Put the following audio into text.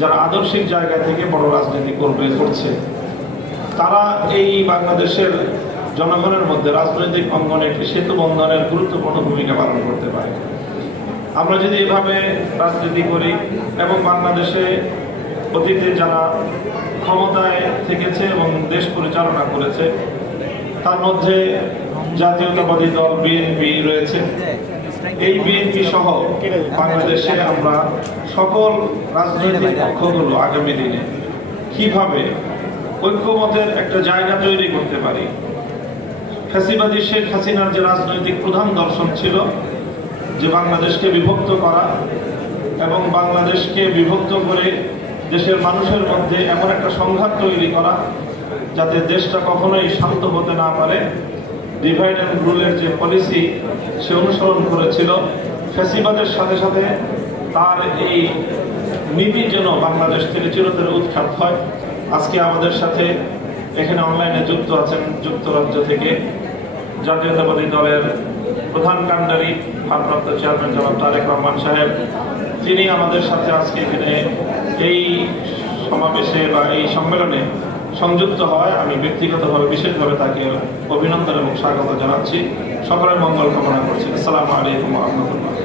যারা আদর্শিক জায়গা থেকে বড় রাজনীতি করবে, করছে, তারা এই বাংলাদেশের জনগণের মধ্যে রাজনৈতিক অঙ্গনে একটি সেতু বন্ধনের গুরুত্বপূর্ণ ভূমিকা পালন করতে পারে। আমরা যদি এভাবে রাজনীতি করি এবং বাংলাদেশে অতীতে যারা ক্ষমতায় থেকেছে এবং দেশ পরিচালনা করেছে, তার মধ্যে জাতীয়তাবাদী দল, বিএনপি রয়েছে। এই বিএনপি সহ বাংলাদেশে আমরা সকল রাজনৈতিক পক্ষগুলো আগামী দিনে কীভাবে ঐক্যমতের একটা জায়গা তৈরি করতে পারি? ফ্যাসিবাদী শেখ হাসিনার যে রাজনৈতিক প্রধান দর্শন ছিল, যে বাংলাদেশকে বিভক্ত করা এবং বাংলাদেশকে বিভক্ত করে দেশের মানুষের মধ্যে এমন একটা সংঘাত তৈরি করা যাতে দেশটা কখনোই শান্ত হতে না পারে ডিভাইড অ্যান্ড রুলের যে পলিসি সে অনুসরণ করেছিল। ফ্যাসিবাদের সাথে সাথে তার এই নীতি যেন বাংলাদেশ থেকে চিরতরে উৎখাত হয়। আজকে আমাদের সাথে এখানে অনলাইনে যুক্ত আছেন যুক্তরাজ্য থেকে জাতীয়তাবাদী দলের প্রধান কাণ্ডারি, ভারপ্রাপ্ত চেয়ারম্যান জনাব তারেক রহমান সাহেব। তিনি আমাদের সাথে আজকে এখানে এই সমাবেশে বা এই সম্মেলনে সংযুক্ত হয়, আমি ব্যক্তিগতভাবে, বিশেষভাবে তাকে অভিনন্দন এবং স্বাগত জানাচ্ছি। সকলের মঙ্গল কামনা করছি। আসসালামু আলাইকুম রহমতুল্লাহ।